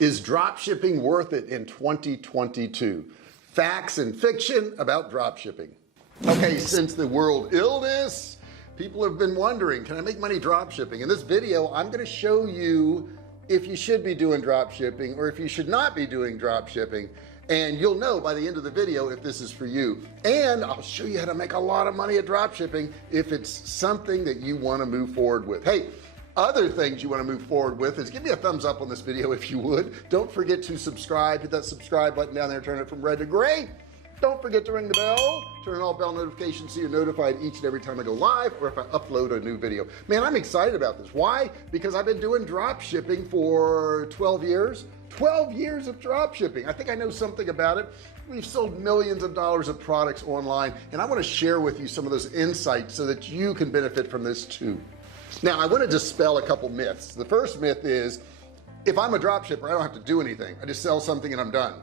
Is drop shipping worth it in 2022? Facts and fiction about drop shipping. Okay, since the world illness, people have been wondering, can I make money drop shipping? In this video, I'm going to show you if you should be doing drop shipping or if you should not be doing drop shipping. And you'll know by the end of the video if this is for you. And I'll show you how to make a lot of money at drop shipping if it's something that you want to move forward with. Hey, other things you want to move forward with is give me a thumbs up on this video if you would. Don't forget to subscribe. Hit that subscribe button down there, turn it from red to gray. Don't forget to ring the bell, turn on all bell notifications so you're notified each and every time I go live or if I upload a new video. Man, I'm excited about this. Why? Because I've been doing drop shipping for 12 years. 12 years of drop shipping. I think I know something about it. We've sold millions of dollars of products online, and I want to share with you some of those insights so that you can benefit from this too. Now, I want to dispel a couple myths. The first myth is, if I'm a drop shipper, I don't have to do anything. I just sell something and I'm done.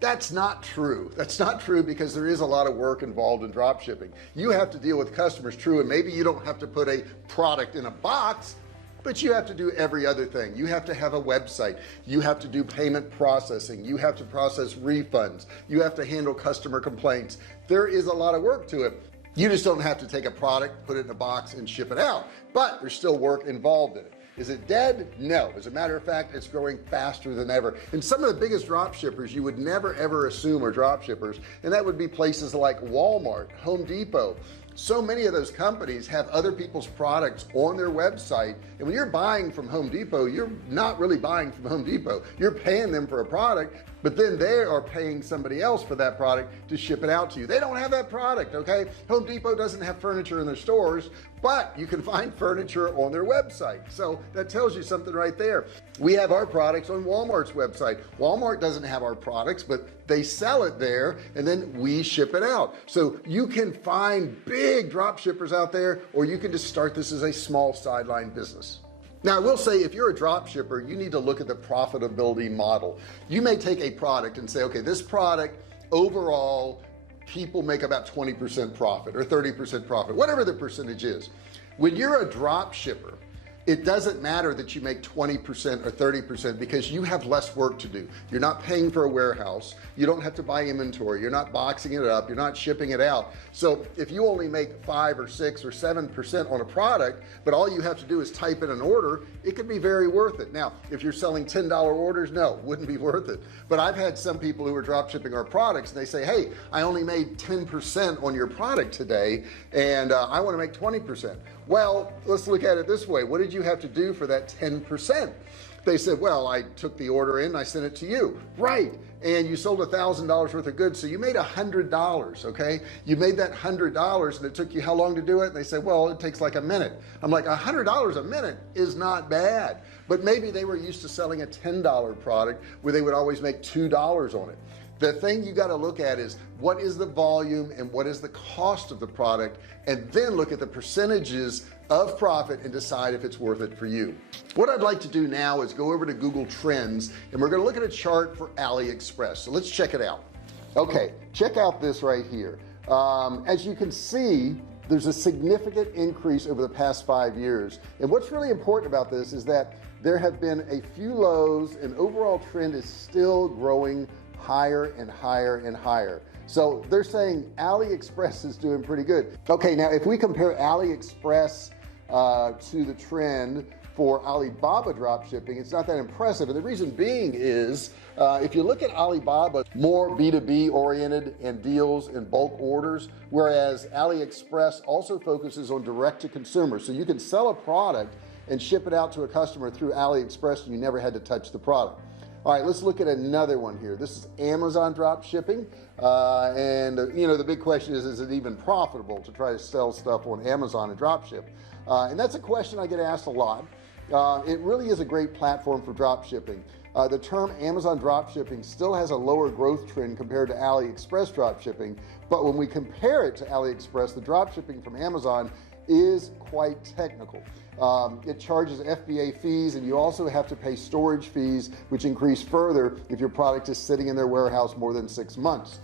That's not true. That's not true because there is a lot of work involved in drop shipping. You have to deal with customers, true, and maybe you don't have to put a product in a box, but you have to do every other thing. You have to have a website. You have to do payment processing. You have to process refunds. You have to handle customer complaints. There is a lot of work to it. You just don't have to take a product, put it in a box and ship it out, but there's still work involved in it. Is it dead? No. As a matter of fact, it's growing faster than ever. And some of the biggest drop shippers you would never ever assume are drop shippers, and that would be places like Walmart, Home Depot. So many of those companies have other people's products on their website, and when you're buying from Home Depot, you're not really buying from Home Depot. You're paying them for a product, but then they are paying somebody else for that product to ship it out to you. They don't have that product, okay? Home Depot doesn't have furniture in their stores, but you can find furniture on their website. So that tells you something right there. We have our products on Walmart's website. Walmart doesn't have our products, but they sell it there and then we ship it out. So you can find big drop shippers out there, or you can just start this as a small sideline business. Now, I will say, if you're a drop shipper, you need to look at the profitability model. You may take a product and say, okay, this product overall, people make about 20% profit or 30% profit, whatever the percentage is. When you're a drop shipper, it doesn't matter that you make 20% or 30% because you have less work to do. You're not paying for a warehouse. You don't have to buy inventory. You're not boxing it up. You're not shipping it out. So if you only make 5 or 6 or 7% on a product, but all you have to do is type in an order, it could be very worth it. Now, if you're selling $10 orders, no, wouldn't be worth it. But I've had some people who are drop shipping our products and they say, hey, I only made 10% on your product today and I want to make 20%. Well, let's look at it this way. What did you have to do for that 10%? They said, well, I took the order in, I sent it to you. Right. And you sold $1,000 worth of goods. So you made $100. Okay. You made that $100 and it took you how long to do it? And they said, well, it takes like a minute. I'm like, $100 a minute is not bad, but maybe they were used to selling a $10 product where they would always make $2 on it. The thing you got to look at is what is the volume and what is the cost of the product, and then look at the percentages of profit and decide if it's worth it for you. What I'd like to do now is go over to Google Trends and we're going to look at a chart for AliExpress. So let's check it out. Okay, check out this right here. As you can see, there's a significant increase over the past 5 years, and what's really important about this is that there have been a few lows and overall trend is still growing higher and higher and higher. So they're saying AliExpress is doing pretty good. Okay, now if we compare AliExpress to the trend for Alibaba drop shipping, it's not that impressive. And the reason being is if you look at Alibaba, more B2B oriented and deals in bulk orders, whereas AliExpress also focuses on direct to consumer. So you can sell a product and ship it out to a customer through AliExpress and you never had to touch the product. All right, let's look at another one here. This is Amazon drop shipping. And you know, the big question is it even profitable to try to sell stuff on Amazon and drop ship? And that's a question I get asked a lot. It really is a great platform for drop shipping. The term Amazon drop shipping still has a lower growth trend compared to AliExpress drop shipping. But when we compare it to AliExpress, the drop shipping from Amazon is quite technical. It charges FBA fees, and you also have to pay storage fees, which increase further if your product is sitting in their warehouse more than 6 months.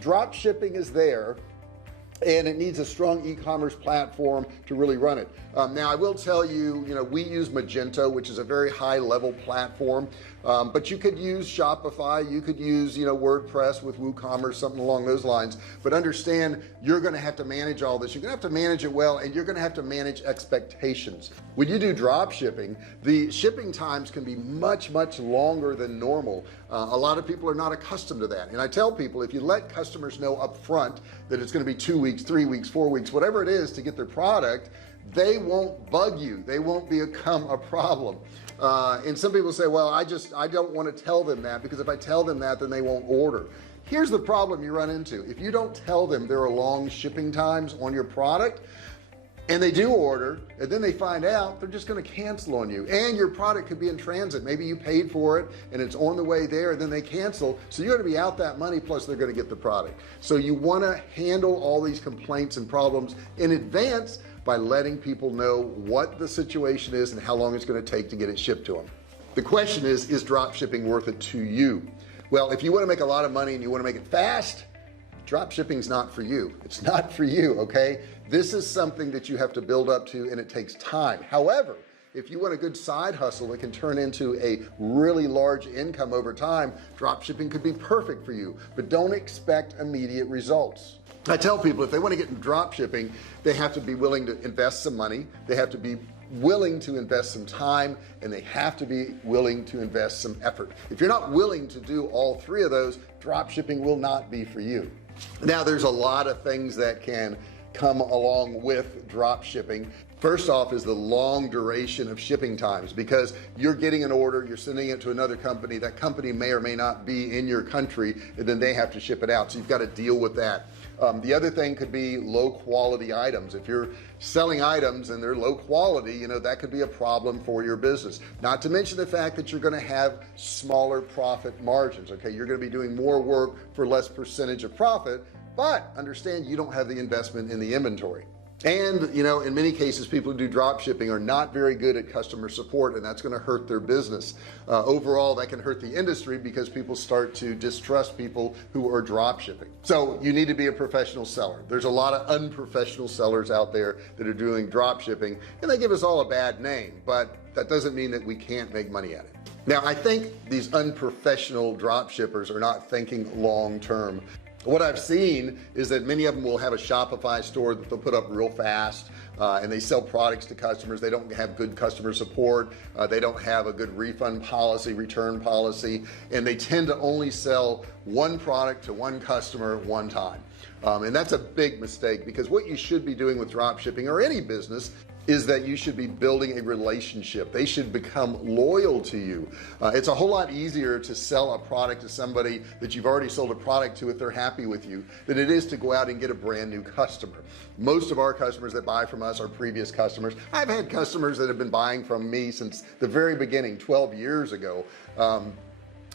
Drop shipping is there, and it needs a strong e-commerce platform to really run it. Now I will tell you, we use Magento, which is a very high level platform. but you could use Shopify, you could use, WordPress with WooCommerce, something along those lines. But understand, you're going to have to manage all this. You're going to have to manage it well, and you're going to have to manage expectations. When you do drop shipping, the shipping times can be much longer than normal. A lot of people are not accustomed to that, and I tell people, if you let customers know up front that it's going to be 2 weeks, 3 weeks, 4 weeks, whatever it is to get their product, they won't bug you. They won't become a problem. And some people say, well, I don't want to tell them that, because if I tell them that, then they won't order. Here's the problem you run into. If you don't tell them there are long shipping times on your product, and they do order, and then they find out, they're just going to cancel on you, and your product could be in transit. Maybe you paid for it and it's on the way there, and then they cancel, so you're going to be out that money, plus they're going to get the product. So you want to handle all these complaints and problems in advance by letting people know what the situation is and how long it's going to take to get it shipped to them. The question is drop shipping worth it to you? Well, if you want to make a lot of money and you want to make it fast, drop shipping is not for you. It's not for you. Okay, this is something that you have to build up to, and it takes time. However, if you want a good side hustle that can turn into a really large income over time, drop shipping could be perfect for you, but don't expect immediate results. I tell people, if they want to get into drop shipping, they have to be willing to invest some money, they have to be willing to invest some time, and they have to be willing to invest some effort. If you're not willing to do all three of those, drop shipping will not be for you. Now, there's a lot of things that can come along with drop shipping. First off is the long duration of shipping times, because you're getting an order, you're sending it to another company, that company may or may not be in your country, and then they have to ship it out, so you've got to deal with that. The other thing could be low quality items. If you're selling items and they're low quality, that could be a problem for your business. Not to mention the fact that you're going to have smaller profit margins. Okay, you're going to be doing more work for less percentage of profit, but understand you don't have the investment in the inventory. And in many cases, people who do drop shipping are not very good at customer support, and that's going to hurt their business. Overall, that can hurt the industry, because people start to distrust people who are drop shipping. So you need to be a professional seller. There's a lot of unprofessional sellers out there that are doing drop shipping, and they give us all a bad name, but that doesn't mean that we can't make money at it. Now, I think these unprofessional drop shippers are not thinking long term. What I've seen is that many of them will have a Shopify store that they'll put up real fast, and they sell products to customers. They don't have good customer support, they don't have a good refund policy, return policy, and they tend to only sell one product to one customer one time. And that's a big mistake, because what you should be doing with drop shipping, or any business, is that you should be building a relationship. They should become loyal to you. It's a whole lot easier to sell a product to somebody that you've already sold a product to if they're happy with you, than it is to go out and get a brand new customer. Most of our customers that buy from us are previous customers. I've had customers that have been buying from me since the very beginning, 12 years ago.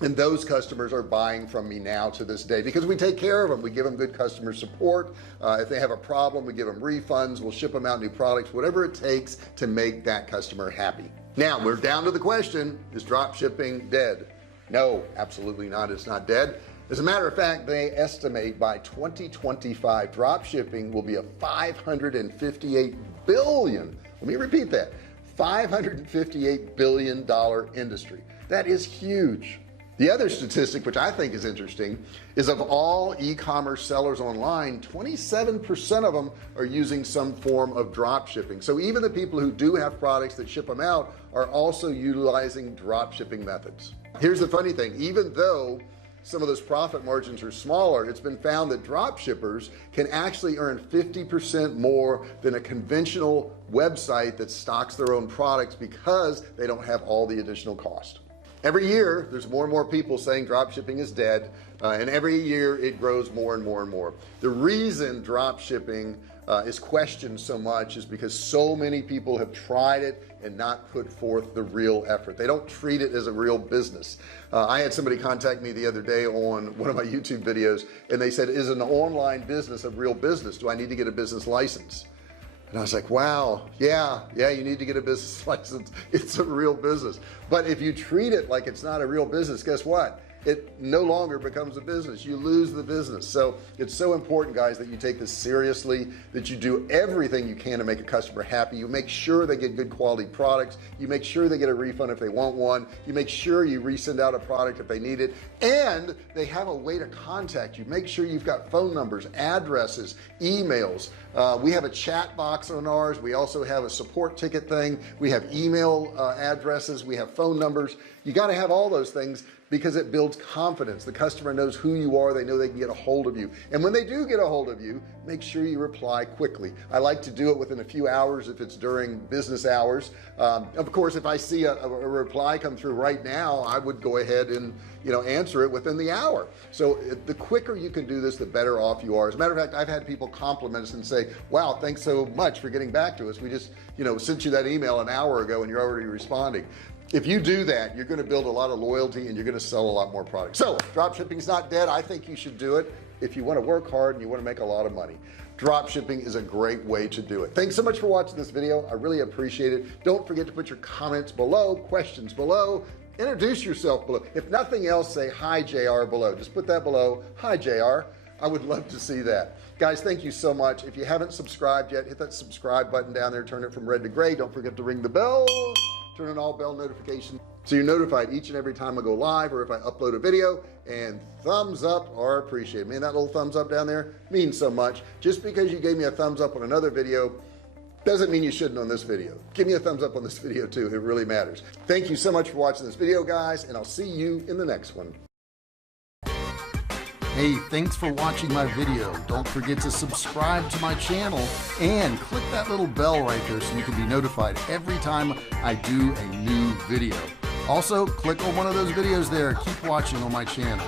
And those customers are buying from me now to this day, because we take care of them. We give them good customer support. If they have a problem, we give them refunds, we'll ship them out new products, whatever it takes to make that customer happy. Now we're down to the question, is drop shipping dead? No, absolutely not. It's not dead. As a matter of fact, they estimate by 2025 drop shipping will be a $558 billion, let me repeat that, $558 billion industry. That is huge. The other statistic, which I think is interesting, is of all e-commerce sellers online, 27% of them are using some form of drop shipping. So even the people who do have products that ship them out are also utilizing drop shipping methods. Here's the funny thing, even though some of those profit margins are smaller, it's been found that drop shippers can actually earn 50% more than a conventional website that stocks their own products, because they don't have all the additional cost. Every year there's more and more people saying drop shipping is dead, and every year it grows more and more and more. The reason drop shipping is questioned so much is because so many people have tried it and not put forth the real effort. They don't treat it as a real business. I had somebody contact me the other day on one of my YouTube videos, and they said, is an online business a real business? Do I need to get a business license? And I was like, wow, yeah, you need to get a business license. It's a real business. But if you treat it like it's not a real business, guess what? it no longer becomes a business. You lose the business. So it's so important, guys, that you take this seriously, that you do everything you can to make a customer happy. You make sure they get good quality products. You make sure they get a refund if they want one. You make sure you resend out a product if they need it, and they have a way to contact you. Make sure you've got phone numbers, addresses, emails. We have a chat box on ours. We also have a support ticket thing. We have email addresses. We have phone numbers. You got to have all those things because it builds confidence. The customer knows who you are. They know they can get a hold of you, and when they do get a hold of you, make sure you reply quickly. I like to do it within a few hours if it's during business hours. Of course, if I see a reply come through right now, I would go ahead and answer it within the hour. So the quicker you can do this, the better off you are. As a matter of fact, I've had people compliment us and say, wow, thanks so much for getting back to us. We just sent you that email an hour ago and you're already responding. If you do that, you're going to build a lot of loyalty and you're going to sell a lot more products. So dropshipping is not dead. I think you should do it if you want to work hard and you want to make a lot of money. Dropshipping is a great way to do it. Thanks so much for watching this video. I really appreciate it. Don't forget to put your comments below, questions below, introduce yourself below. If nothing else, say hi JR below. Just put that below. Hi JR. I would love to see that. Guys, thank you so much. If you haven't subscribed yet, hit that subscribe button down there, turn it from red to gray. Don't forget to ring the bell, turn on all bell notifications so you're notified each and every time I go live or if I upload a video. And thumbs up are appreciated. Man, that little thumbs up down there means so much. Just because you gave me a thumbs up on another video doesn't mean you shouldn't on this video. Give me a thumbs up on this video too. It really matters. Thank you so much for watching this video, guys, and I'll see you in the next one. Hey, thanks for watching my video. Don't forget to subscribe to my channel and click that little bell right there so you can be notified every time I do a new video. Also, click on one of those videos there. Keep watching on my channel.